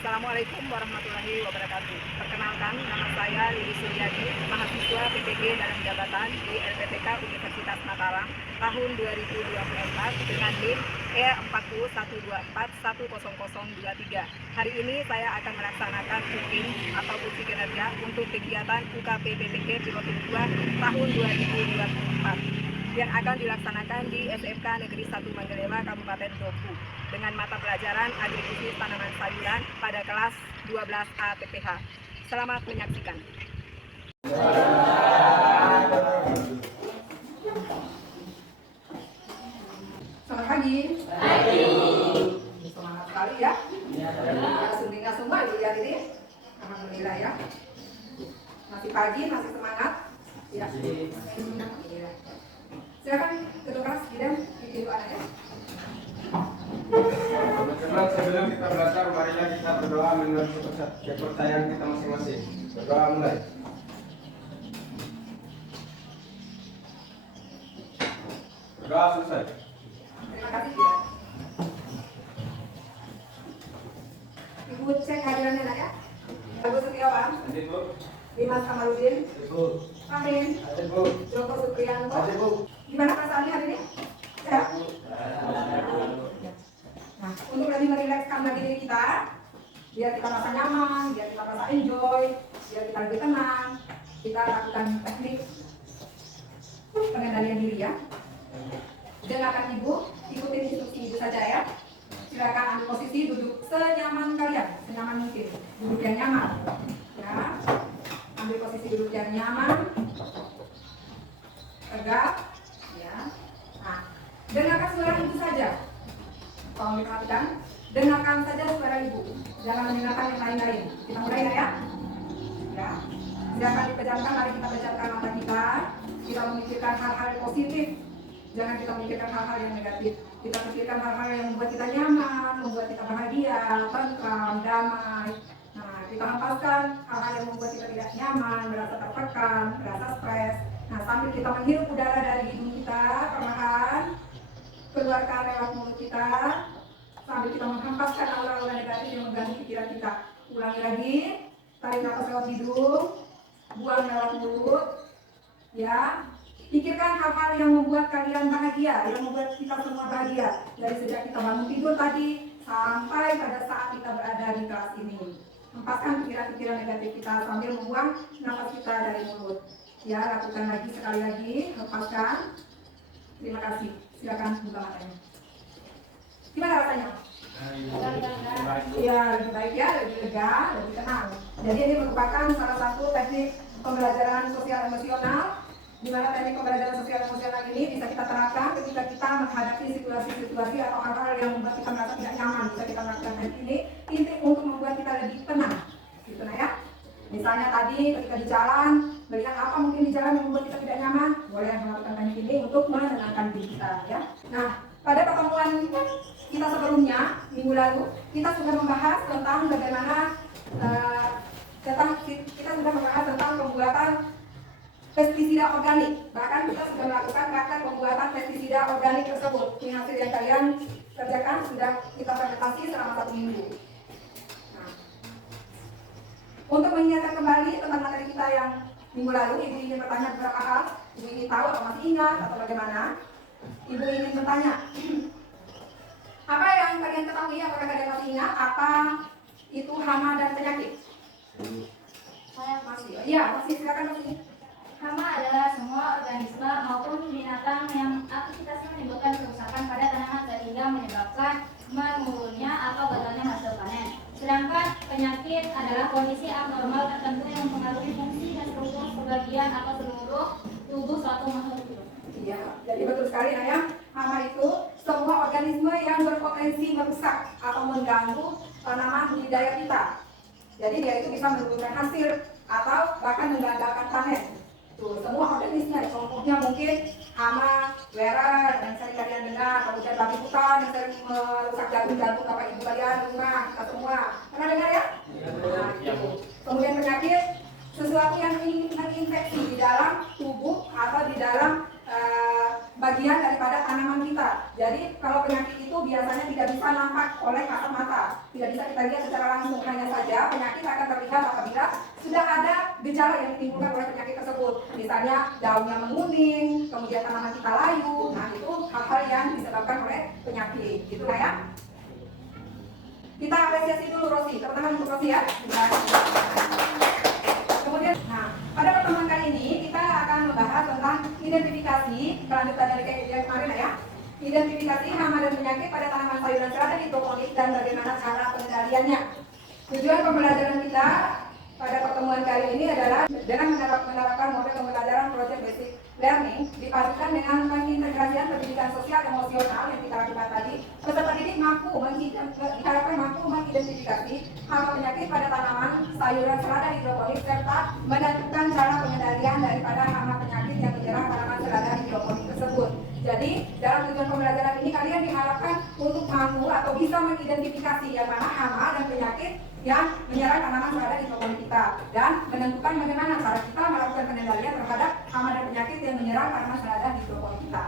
Assalamualaikum warahmatullahi wabarakatuh. Perkenalkan, nama saya Lili Suryadi, mahasiswa PPG dalam jabatan di LPPK Universitas Mataram tahun 2024 dengan NIM E40124100023. Hari ini saya akan melaksanakan UKIN atau uji kinerja untuk kegiatan UKP PPG Piloting 2 tahun 2024 yang akan dilaksanakan di SMK Negeri 1 Manggalema, Kabupaten Dopu dengan mata pelajaran agribisnis tanaman sayuran pada kelas 12A PPH. Selamat menyaksikan. Selamat pagi. Semangat sekali ya. Suntingnya semua dilihat ini. Alhamdulillah ya. Masih pagi, masih semangat. Ya. Silakan ketua kelas bidang itu anaknya. Teman-teman, sebelum kita belajar, marilah kita berdoa menurut kepercayaan kita masing-masing. Berdoa mulai. Berdoa selesai. Terima kasih ya. Ibu cek hadirannya nak ya. Ibu Setiawan, Hadir, Bu. Dimas Kamarudin, Bu. Amin, Hadir, Bu. Joko Supriyanto. Hadir, Bu. Gimana perasaannya hari ini? Sehat? Nah, untuk lebih merilekskan lagi diri kita, biar kita merasa nyaman, biar kita merasa enjoy, biar kita lebih tenang, kita lakukan teknik pengendalian diri ya. Dengarkan ibu, ikutin instruksi ibu saja ya. Silakan ambil posisi duduk senyaman kalian, senyaman mungkin, duduk yang nyaman. Ya, ambil posisi duduk yang nyaman, tegak. Ya. Nah, dengarkan suara ibu saja. Tolong diperhatikan, dengarkan saja suara ibu, jangan mendengarkan yang lain-lain. Kita mulai ya. Ya. Silakan dipejamkan, mari kita pejamkan mata kita. Kita memikirkan hal-hal yang positif. Jangan kita memikirkan hal-hal yang negatif. Kita pikirkan hal-hal yang membuat kita nyaman, membuat kita bahagia, tentram, damai. Nah, kita hempaskan hal-hal yang membuat kita tidak nyaman, merasa tertekan, merasa stres. Nah, sambil kita menghirup udara dari hidung kita, perlahan keluarkan lewat mulut kita, sambil kita menghempaskan aura-aura negatif yang mengganggu pikiran kita. Ulangi lagi, tarik nafas lewat hidung, buang lewat mulut, ya. Pikirkan hal-hal yang membuat kalian bahagia, yang membuat kita semua bahagia. Dari sejak kita bangun tidur tadi, sampai pada saat kita berada di kelas ini. Hempaskan pikiran-pikiran negatif kita sambil membuang nafas kita dari mulut. Ya, lakukan lagi sekali lagi, hempaskan. Terima kasih. Silakan buka matanya. Gimana rasanya? Ya, lebih baik ya, lebih lega, lebih tenang. Jadi ini merupakan salah satu teknik pembelajaran sosial emosional, di mana teknik pembelajaran sosial emosional ini bisa kita terapkan ketika kita menghadapi situasi-situasi atau hal-hal yang membuat kita merasa tidak nyaman. Bisa kita lakukan teknik ini inti untuk membuat kita lebih tenang. Gitu nah ya. Misalnya tadi ketika di jalan, melihat apa mungkin di jalan yang membuat kita tidak nyaman, boleh melakukan teknik ini untuk menenangkan diri kita ya. Nah, pada pertemuan kita sebelumnya, minggu lalu, kita sudah membahas tentang bagaimana kita sudah membahas tentang pembuatan pestisida organik. Bahkan kita sudah melakukan praktek pembuatan pestisida organik tersebut. Ini hasil yang kalian kerjakan sudah kita fermentasi selama 1 minggu. Untuk mengingatkan kembali tentang materi kita yang minggu lalu, ibu ingin bertanya beberapa hal. Ibu ingin tahu atau masih ingat atau bagaimana? Ibu ingin bertanya, apa yang kalian ketahui? Apakah kalian masih ingat apa itu hama dan penyakit? Saya masih. Iya, masih, silakan masih. Hama adalah semua organisme maupun binatang yang aktivitasnya menimbulkan kerusakan pada tanaman sehingga menyebabkan menurunnya atau gagalnya hasil panen. Sedangkan penyakit adalah kondisi abnormal tertentu yang mempengaruhi fungsi dan struktur sebagian atau seluruh tubuh suatu makhluk hidup. Iya, jadi betul sekali Naya. Hama itu semua organisme yang berpotensi merusak atau mengganggu tanaman budidaya kita. Jadi dia itu bisa menurunkan hasil atau bahkan menggagalkan panen. Tuh, semua organisme, contohnya mungkin hama, wera, yang sering kalian dengar, kemudian babi hutan yang sering merusak jantung bapak ibu kalian, rumah, kita semua. Pernah dengar ya? Nah, gitu. Kemudian penyakit, sesuatu yang menginfeksi di dalam tubuh atau di dalam bagian daripada tanaman kita. Jadi kalau penyakit itu biasanya tidak bisa nampak oleh kasat mata, tidak bisa kita lihat secara langsung, hanya saja penyakit akan terlihat apabila sudah ada gejala yang ditimbulkan oleh penyakit tersebut. Misalnya daunnya menguning, kemudian tanaman kita layu. Nah, itu hal-hal yang disebabkan oleh penyakit. Gitu lah ya. Kita apresiasi dulu Rosi, tepuk tangan untuk Rosi ya. Kemudian, nah, pada pertemuan kali ini kita akan membahas tentang identifikasi, kelanjutan dari yang kemarin ya. Identifikasi hama dan penyakit pada tanaman sayuran serada hidroponik dan bagaimana cara pengendaliannya. Tujuan pembelajaran kita pada pertemuan kali ini adalah dengan menerapkan model pembelajaran project basic learning dipadukan dengan pengintegrasian pendidikan sosial emosional yang kita lakukan tadi. Peserta didik diharapkan mampu mengidentifikasi hama penyakit pada tanaman sayuran serada hidroponik serta menentukan cara pengendalian daripada hama penyakit yang menyerang tanaman serada hidroponik tersebut. Jadi dalam tujuan pembelajaran ini kalian diharapkan untuk mampu atau bisa mengidentifikasi yang mana hama dan penyakit yang menyerang tanaman serada hidroponik kita dan menentukan bagaimana cara kita melakukan pengendalian terhadap hama dan penyakit yang menyerang tanaman serada hidroponik kita.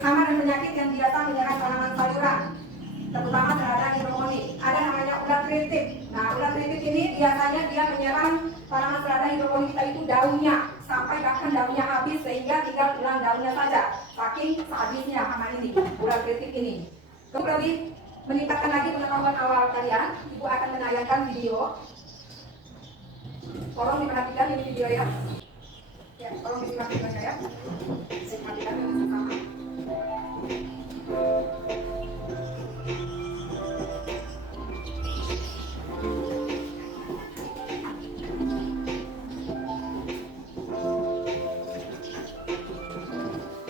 Hama dan penyakit yang biasa menyerang tanaman sayuran, terutama serada hidroponik, ada namanya ulat tritik. Nah, ulat tritik ini biasanya dia menyerang tanaman serada hidroponik kita itu daunnya, sampai bahkan daunnya habis sehingga tinggal tulang daunnya saja. Saking sadisnya hama ini, ulat tritik ini. Kemudian lebih meningkatkan lagi pengetahuan awal kalian, Ibu akan menayangkan video. Tolong diperhatikan ini video ya. Ya, tolong diperhatikan ya. Saya perhatikan dengan sama.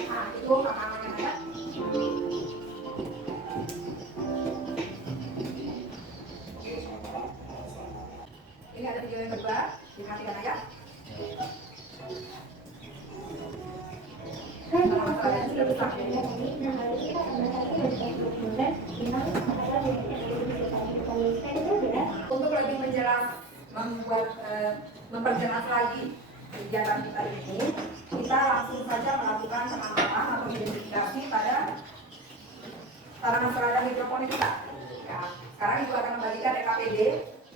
Nah, itu pemahamannya ya. Ini ada video yang kedua, diperhatikan aja. Untuk lebih memperjelas lagi kegiatan kita ini, kita langsung saja melakukan penanaman atau identifikasi pada tanaman serada hidroponik kita. Ya, sekarang Ibu akan membagikan EKPD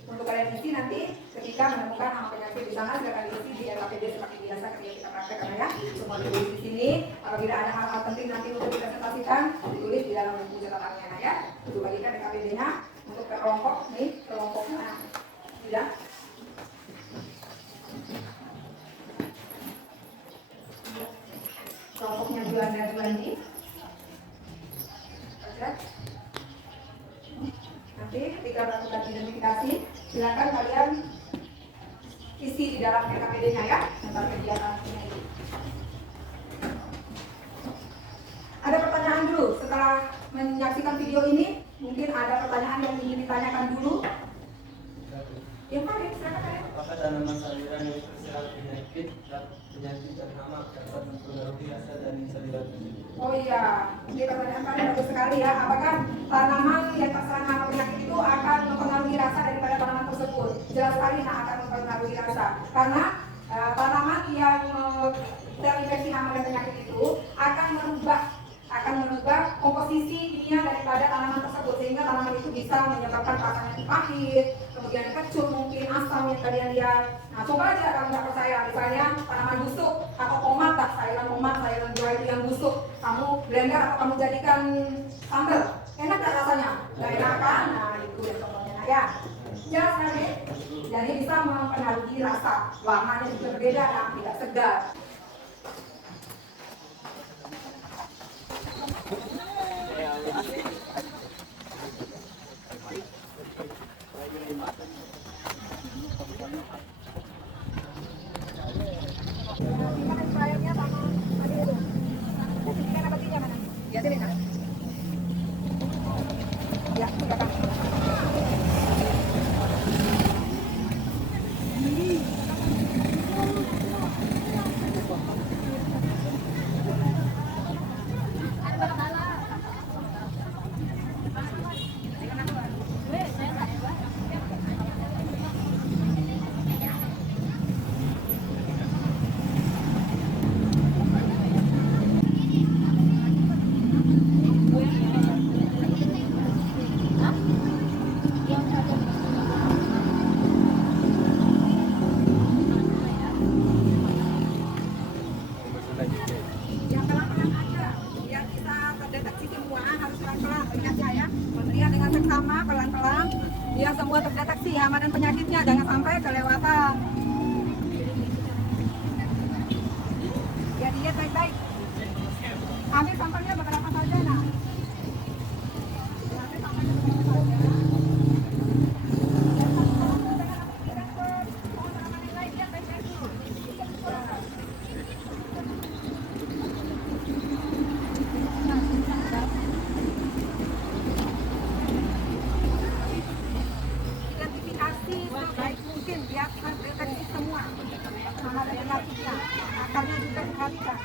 untuk kalian isi nanti ketika menemukan hama penyakit di sana, silakan diisi di EKPD seperti biasa ketika kita praktekkan ya. Semua ditulis di sini. Apabila ada hal-hal penting nanti untuk dipresentasikan, ditulis di dalam buku catatannya ya. Ibu bagikan EKPD-nya untuk kelompok nih, kelompoknya tidak. Kelompoknya Juanda ini. Nanti ketika melakukan identifikasi, silakan kalian isi di dalam EKPD-nya ya, tentang kegiatan ini. Ada pertanyaan dulu setelah menyaksikan video ini, mungkin ada pertanyaan yang ingin ditanyakan dulu. Yang paling silakan kalian. Apakah tanaman sayuran yang terserang penyakit dan hama dapat mempengaruhi rasa dari sayuran tersebut? Oh iya, ini pertanyaan kalian bagus sekali ya. Apakah tanaman yang terserang hama penyakit itu akan mempengaruhi rasa daripada tanaman tersebut? Jelas sekali akan mempengaruhi rasa. Karena tanaman yang terinfeksi hama dan penyakit itu akan merubah komposisi kimia daripada tanaman tersebut sehingga tanaman itu bisa menyebabkan rasanya pahit, kemudian kecut, mungkin asam yang kalian lihat. Nah, coba aja kalau nggak percaya, misalnya tanaman busuk atau tomat, sayuran buah itu yang busuk, kamu blender atau kamu jadikan sambal, enak nggak rasanya? Nggak enak kan? Nah, itu yang contohnya ya. Jelas kan ya? Jadi bisa mempengaruhi rasa, warnanya juga berbeda, nah, tidak segar. Biar semua terdeteksi hama dan penyakitnya, jangan sampai kelewatan. Ya diet baik-baik. Ambil sampelnya beberapa saja nak. Ambil sampelnya beberapa saja. Identifikasi sebaik mungkin biar terdeteksi semua sama ada penyakitnya. Akarnya juga diperhatikan.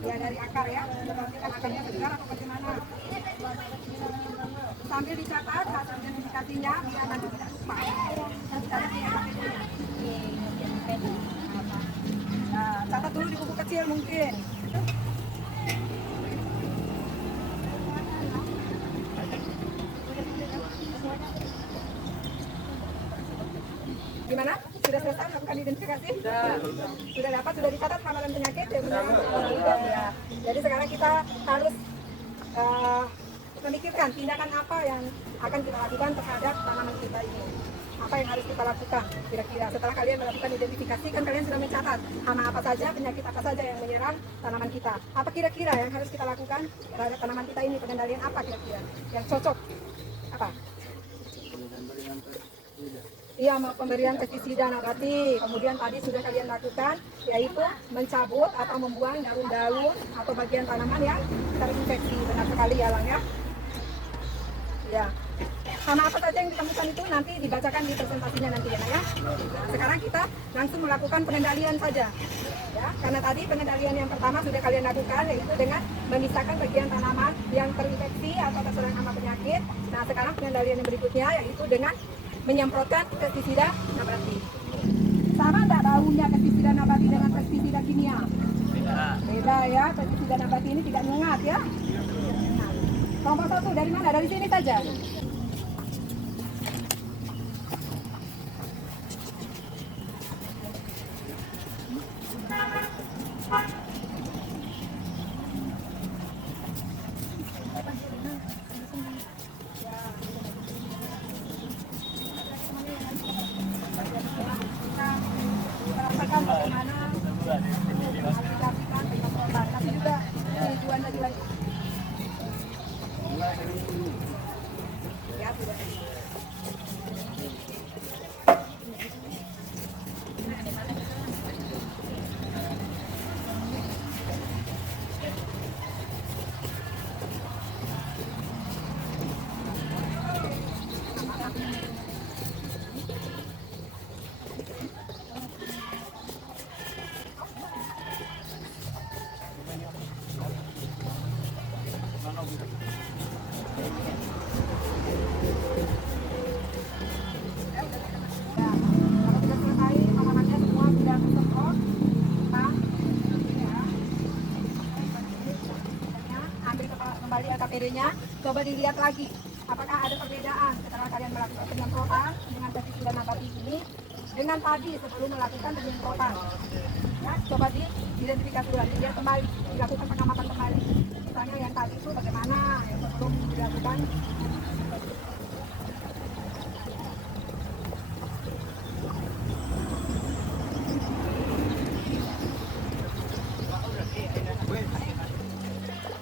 Ya dari akar ya, perhatikan akarnya segar atau bagaimana. Sambil dicatat hasil identifikasinya biar nanti tidak lupa. Catat di KTP-nya. Nah, catat dulu di buku kecil mungkin. Gimana? Sudah selesai melakukan identifikasi? Sudah dapat, sudah dicatat ramalan penyakit ya? Ya. Jadi sekarang kita harus memikirkan tindakan apa yang akan kita lakukan terhadap tanaman kita ini. Apa yang harus kita lakukan kira-kira setelah kalian melakukan identifikasi, kan kalian sudah mencatat hama apa saja, penyakit apa saja yang menyerang tanaman kita. Apa kira-kira yang harus kita lakukan terhadap tanaman kita ini, pengendalian apa kira-kira yang cocok? Apa? Iya, pemberian pestisida nabati. Kemudian tadi sudah kalian lakukan, yaitu mencabut atau membuang daun-daun atau bagian tanaman yang terinfeksi. Benar sekali ya, Lang ya. Ya. Hama apa saja yang ditemukan itu nanti dibacakan di presentasinya nanti ya, Nak ya. Nah, sekarang kita langsung melakukan pengendalian saja. Ya, karena tadi pengendalian yang pertama sudah kalian lakukan, yaitu dengan memisahkan bagian tanaman yang terinfeksi atau terserang hama penyakit. Nah, sekarang pengendalian yang berikutnya yaitu dengan menyemprotkan pestisida nabati. Sama enggak baunya pestisida nabati dengan pestisida kimia? Beda ya, pestisida nabati ini tidak menyengat ya. Kelompok satu dari mana? Dari sini saja. Merasakan bagaimana aplikasikan penyemprotan, tapi juga tujuannya juga ya sudah. Kembali LKPD-nya, coba dilihat lagi apakah ada perbedaan setelah kalian melakukan penyemprotan dengan pestisida nabati ini dengan tadi sebelum melakukan penyemprotan. Ya, coba diidentifikasi lagi, dia kembali dilakukan pengamatan kembali. Misalnya yang tadi itu bagaimana yang sebelum dilakukan.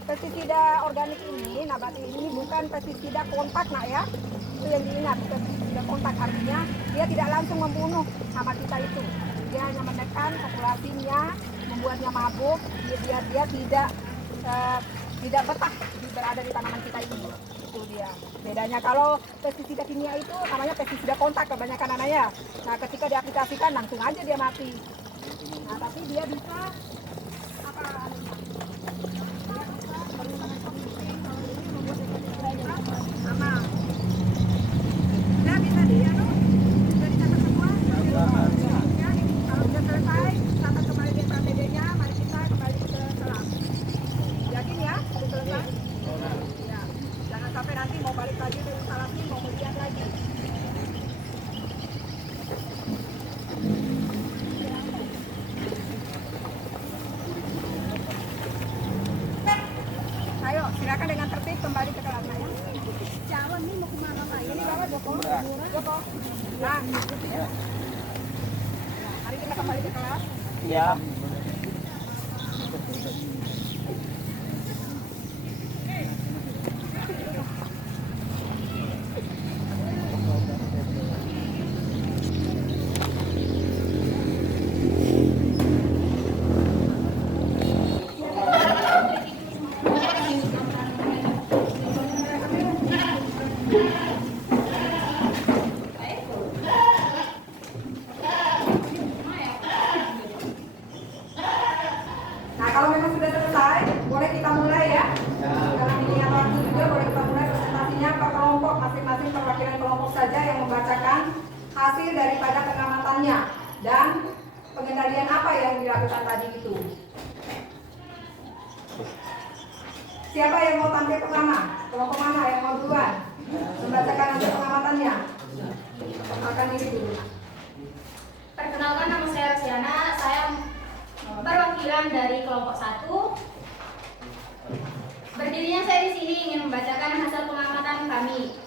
Pestisida organik ini, nabati ini bukan pestisida kontak nak ya. Itu yang diingat, pestisida kontak artinya dia tidak langsung membunuh hama kita itu. Dia hanya menekan populasinya, membuatnya mabuk, biar dia tidak betah berada di tanaman kita ini. Itu dia. Bedanya kalau pestisida kimia itu namanya pestisida kontak kebanyakan anaknya. Nah, ketika diaplikasikan langsung aja dia mati. Nah, tapi dia bisa apa? Sama. Nah, bisa sudah dicatat semua. Ya, kalau sudah selesai, catat kembali di KTD-nya. Mari kita kembali ke kelas. Yakin ya, sudah selesai? Ya. Jangan sampai nanti mau balik lagi ke instalasi, mau ujian lagi. Nah, hari kita kembali ke kelas. Ya. Nah, kalau memang sudah selesai, boleh kita mulai ya. Karena ini yang waktu juga boleh kita mulai presentasinya per kelompok, masing-masing perwakilan kelompok saja yang membacakan hasil daripada pengamatannya dan pengendalian apa yang dilakukan tadi itu. Siapa yang mau tampil pertama? Kelompok mana yang mau duluan membacakan hasil pengamatannya? Perkenalkan diri dulu. Perkenalkan, nama saya Rosiana, saya perwakilan dari kelompok 1. Berdirinya saya di sini ingin membacakan hasil pengamatan kami.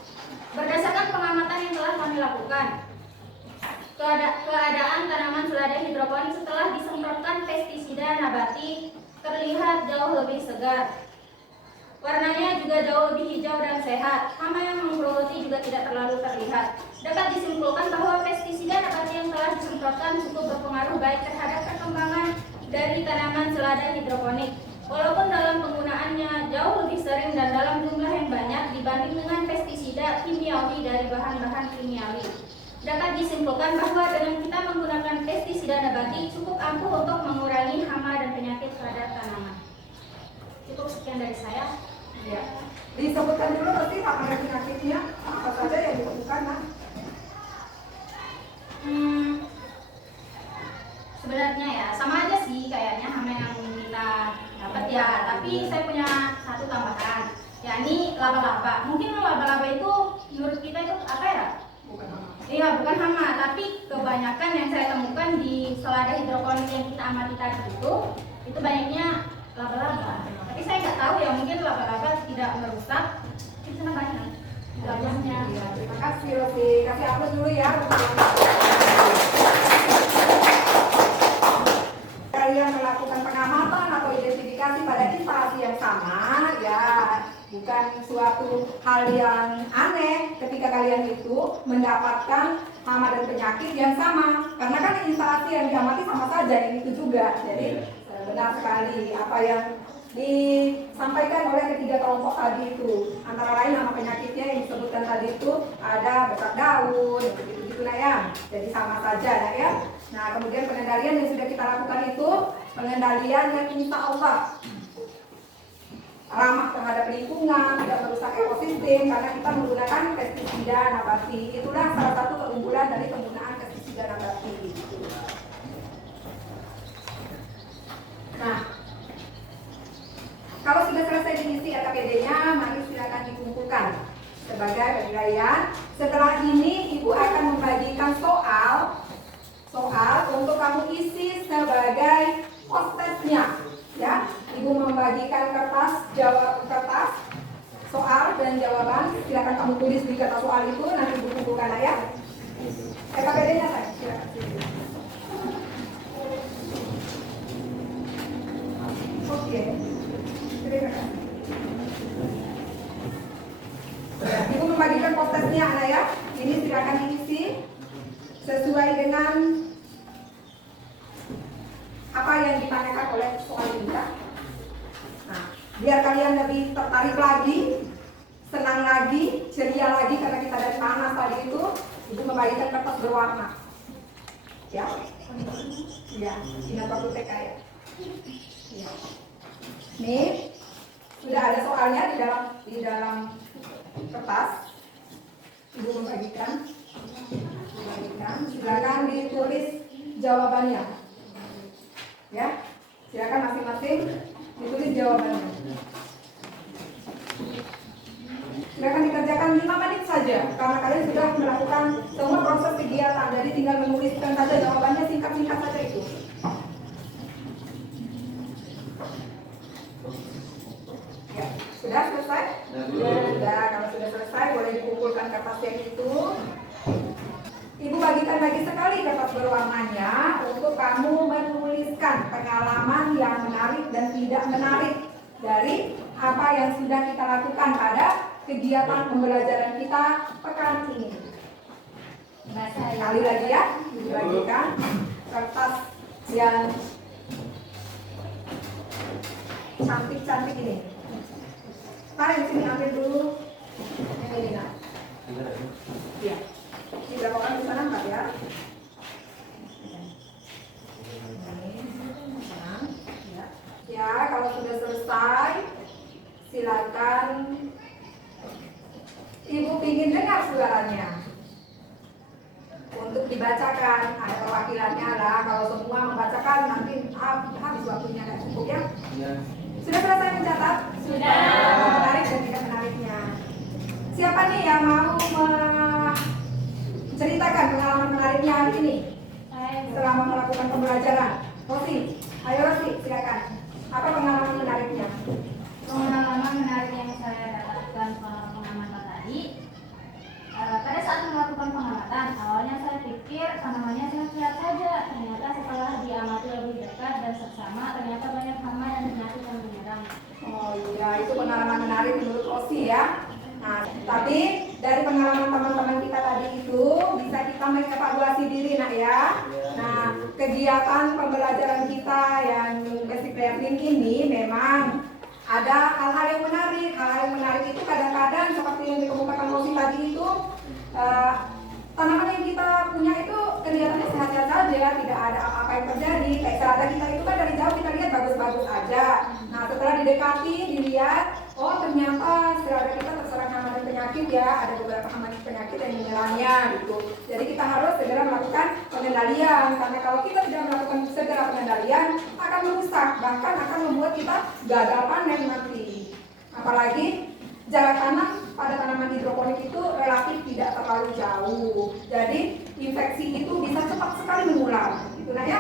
Berdasarkan pengamatan yang telah kami lakukan, keadaan tanaman selada hidroponik setelah disemprotkan pestisida nabati terlihat jauh lebih segar. Warnanya juga jauh lebih hijau dan sehat. Hama yang menggerogoti juga tidak terlalu terlihat. Dapat disimpulkan bahwa pestisida nabati yang telah disemprotkan cukup berpengaruh baik terhadap perkembangan dari tanaman selada hidroponik. Walaupun dalam penggunaannya jauh lebih sering dan dalam jumlah yang banyak dibanding dengan pestisida kimiawi dari bahan-bahan kimiawi. Dapat disimpulkan bahwa dengan kita menggunakan pestisida nabati cukup ampuh untuk mengurangi hama dan penyakit pada tanaman. Cukup sekian dari saya. Ya. Disebutkan dulu nanti hama dan penyakitnya apa saja yang ditemukan, nah. Sebenarnya ya sama aja sih kayaknya hama yang kita dapat ya, tapi saya punya satu tambahan, yakni laba-laba. Mungkin laba-laba itu menurut kita itu apa ya? Bukan hama. Iya, bukan hama, tapi kebanyakan yang saya temukan di selada hidroponik yang kita amati tadi itu banyaknya laba-laba. Tapi saya nggak tahu ya, mungkin laba-laba tidak merusak. Itu sana banyak labanya. Ya, terima kasih Rosi. Kasih aplaus dulu ya. Kalian melakukan pengamatan atau identifikasi pada instalasi yang sama, ya bukan suatu hal yang aneh ketika kalian itu mendapatkan hama dan penyakit yang sama, karena kan instalasi yang diamati sama saja yang itu juga. Jadi benar sekali apa yang disampaikan oleh ketiga kelompok tadi itu. Antara lain nama penyakitnya yang disebutkan tadi itu ada besar daun, begitu-begitu lah ya. Jadi sama saja lah ya. Nah, kemudian pengendalian yang sudah kita lakukan itu pengendalian yang insya Allah ramah terhadap lingkungan, tidak merusak ekosistem karena kita menggunakan pestisida nabati. Itulah salah satu keunggulan dari penggunaan pestisida nabati. Nah, kalau sudah selesai diisi LKPD-nya, mari silakan dikumpulkan sebagai penilaian. Setelah ini, Ibu akan membagikan soal untuk kamu isi sebagai postesnya, ya. Ibu membagikan kertas soal dan jawaban. Silakan kamu tulis di kertas soal itu, nanti Ibu kumpulkan ya. LKPD-nya saya silakan. Oke. Terima kasih. Ibu membagikan postesnya anak ya. Ini silakan diisi sesuai dengan apa yang ditanyakan oleh soal ini ya. Nah, biar kalian lebih tertarik lagi, senang lagi, ceria lagi karena kita dari panas tadi itu, Ibu membagikan kertas berwarna. Ya. Ya, ingat waktu TK ya. Ya. Nih, sudah ada soalnya di dalam kertas. Ibu membagikan. Silakan ditulis jawabannya. Ya, silakan masing-masing ditulis jawabannya. Silakan dikerjakan 5 menit saja karena kalian sudah melakukan semua proses kegiatan. Jadi tinggal menuliskan saja jawabannya, singkat-singkat saja itu. Ya, sudah selesai? Sudah. Kalau sudah selesai boleh dikumpulkan kertas yang itu. lagi sekali kertas berwarnanya untuk kamu menuliskan pengalaman yang menarik dan tidak menarik dari apa yang sudah kita lakukan pada kegiatan pembelajaran kita pekan ini. Sekali lagi ya, dibagikan kertas yang cantik-cantik ini. Mari sini ambil dulu yang ini nak. Iya. Ini berapa orang bisa nangkap ya? Ya, kalau sudah selesai, silakan. Ibu ingin dengar suaranya untuk dibacakan. Ada perwakilannya lah. Kalau semua membacakan nanti habis waktunya nggak cukup ya. Sudah selesai mencatat? Sudah. Menarik dan tidak menariknya. Siapa nih yang mau menceritakan pengalaman menariknya hari ini selama melakukan pembelajaran? Rosi, ayo Rosi, silakan. Apa pengalaman menariknya? Pengalaman menarik yang saya dapatkan selama pengamatan tadi, pada saat melakukan pengamatan, awalnya saya pikir tanamannya sehat-sehat saja. Ternyata setelah diamati lebih dekat dan seksama, ternyata banyak hama dan penyakit yang menyerang. Oh iya, itu pengalaman menarik menurut Rosi ya. Nah, tapi dari pengalaman teman-teman kita tadi itu bisa kita mengevaluasi diri nak ya. Nah, kegiatan pembelajaran kita yang basic learning ini memang ada hal-hal yang menarik. Hal-hal yang menarik itu kadang-kadang seperti yang dikemukakan Rosi tadi itu tanaman yang kita punya itu kelihatannya sehat-sehat saja, tidak ada apa-apa yang terjadi. Kayak serada kita itu kan dari jauh kita lihat bagus-bagus aja. Nah, setelah didekati, dilihat, oh ternyata serada kita terserang hama dan penyakit ya, ada beberapa hama dan penyakit yang menyerangnya gitu. Jadi kita harus segera melakukan pengendalian, karena kalau kita tidak melakukan segera pengendalian akan merusak, bahkan akan membuat kita gagal panen nanti. Apalagi jarak tanam pada tanaman hidroponik itu relatif tidak terlalu jauh, jadi infeksi itu bisa cepat sekali menular, gitu nah ya.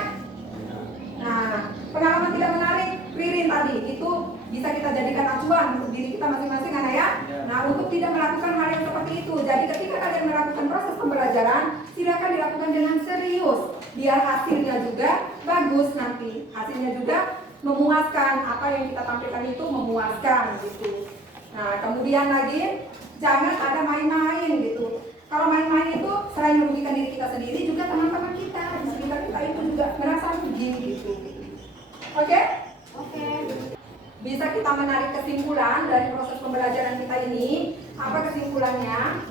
Nah, pengalaman tidak menarik Ririn tadi itu bisa kita jadikan acuan untuk diri kita masing-masing anak ya. Nah, untuk tidak melakukan hal yang seperti itu, jadi ketika kalian melakukan proses pembelajaran, silakan dilakukan dengan serius, biar hasilnya juga bagus nanti, hasilnya juga memuaskan, apa yang kita tampilkan itu memuaskan gitu. Nah, kemudian lagi jangan ada main-main gitu. Kalau main-main itu selain merugikan diri kita sendiri, juga teman-teman kita di sekitar kita itu juga merasa rugi gitu. Oke? Oke. Bisa kita menarik kesimpulan dari proses pembelajaran kita ini. Apa kesimpulannya?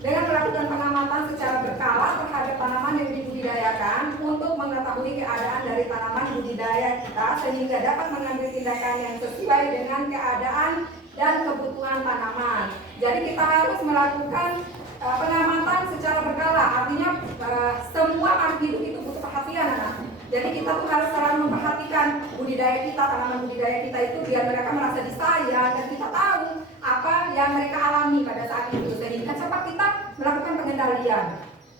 Dengan melakukan pengamatan secara berkala terhadap tanaman yang dibudidayakan untuk mengetahui keadaan dari tanaman budidaya kita sehingga dapat mengambil tindakan yang sesuai dengan keadaan dan kebutuhan tanaman. Jadi kita harus melakukan pengamatan secara berkala. Artinya semua makhluk hidup itu butuh perhatian anak. Jadi kita tuh harus selalu memperhatikan budidaya kita, tanaman budidaya kita itu biar mereka merasa disayang dan kita tahu apa yang mereka alami pada saat itu sehingga cepat kita melakukan pengendalian.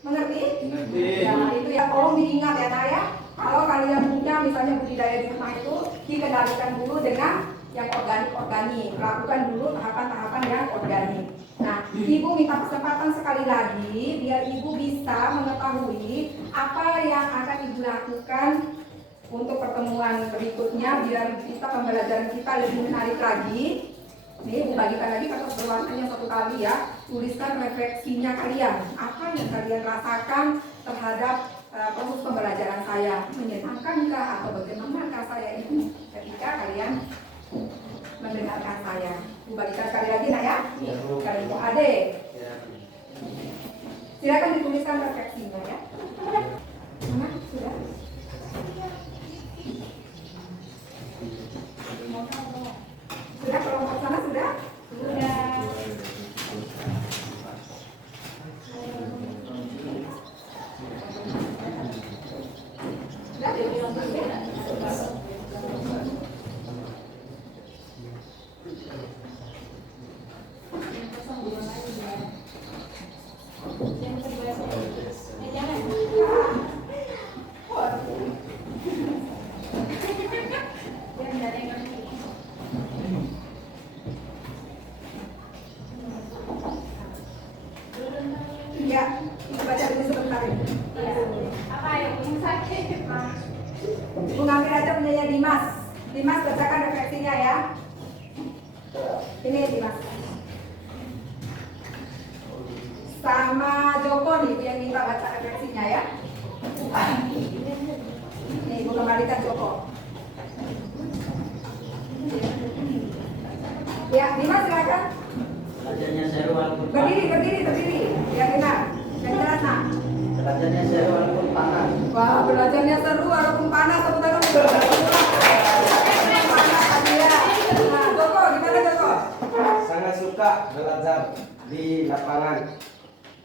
Mengerti? Mengerti. Ya, itu ya tolong diingat ya Nak ya. Kalau kalian punya misalnya budidaya di rumah itu dikendalikan dulu dengan yang organik, lakukan dulu tahapan-tahapan yang organik. Nah, ibu minta kesempatan sekali lagi biar ibu bisa mengetahui apa yang akan ibu lakukan untuk pertemuan berikutnya biar kita pembelajaran kita lebih menarik lagi. Nih, ibu bagikan lagi kertas berwarnanya satu kali ya. Tuliskan refleksinya kalian. Apa yang kalian rasakan terhadap proses pembelajaran saya? Menyenangkankah atau bagaimanakah saya ini ketika kalian mendengarkan saya? Ibu bagikan sekali lagi nak ya. Kalian Bu Ade. Silakan dituliskan refleksinya ya. Mana? Sudah? Sudah kelompok sana sudah? Sudah. Sudah kelompok sudah? Ya, kita baca dulu sebentar ini. Apa yang sakit? Ibu ngambil aja punyanya Dimas. Dimas bacakan refleksinya ya. Ini Dimas. Sama Joko nih yang minta baca refleksinya ya. Nih ibu kembalikan Joko. Ya Dimas silakan. Belajarnya seru walaupun Berdiri. Ya benar. Yang jelas nah. Belajarnya seru walaupun panas. Wah, belajarnya seru walaupun panas. Tepuk tangan. Panas tadi ya. Nah, Joko, gimana Joko? Sangat suka belajar di lapangan,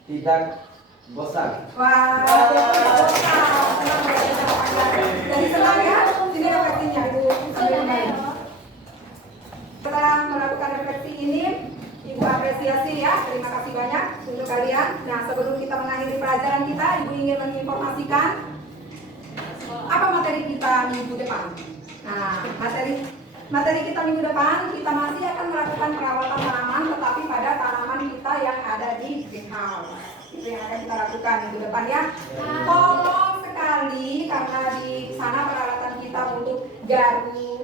tidak bosan. Wah, Joko tidak bosan. Senang belajar di lapangan. Jadi senang ya. Sini refleksinya Ibu ambil kembali. Setelah melakukan refleksi ini, Ibu apresiasi ya. Terima kasih banyak untuk kalian. Nah, sebelum kita mengakhiri pelajaran kita, Ibu ingin menginformasikan apa materi kita minggu depan. Nah, materi kita minggu depan, kita masih akan melakukan perawatan tanaman, tetapi pada tanaman kita yang ada di greenhouse. Itu yang akan kita lakukan minggu depan ya. Tolong sekali, karena di sana peralatan kita untuk garu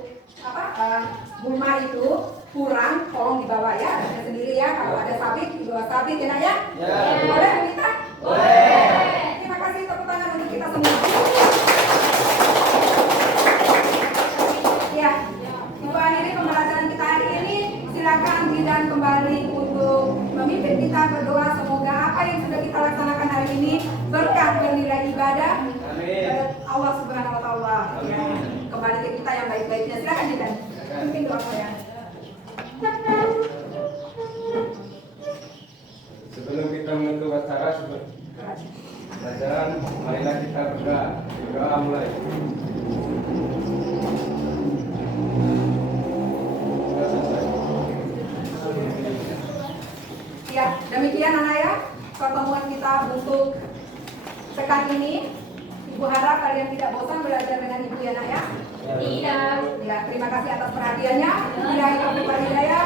gulma itu kurang, tolong dibawa ya, ada sendiri ya. Kalau ada sabit, dibawa sabit ya nak ya. Boleh minta? Boleh. Terima kasih, tepuk tangan untuk kita semua. Ya, Ibu akhiri pembelajaran kita hari ini. Silakan bidan kembali untuk memimpin kita berdoa. Semoga apa yang sudah kita laksanakan hari ini berkah bernilai ibadah. Amin. Allah Subhanahu Wa Taala. Ya, kembali ke kita yang baik-baiknya. Silakan bidan. Pimpin doa saya. Sebelum kita menutup acara pelajaran, marilah kita berdoa. Berdoa mulai. Sudah selesai. Ya, demikian anak ya pertemuan kita untuk pekan ini. Ibu harap kalian tidak bosan belajar dengan Ibu ya nak ya. Tidak. Ya, terima kasih atas perhatiannya. Bila itu hidayah,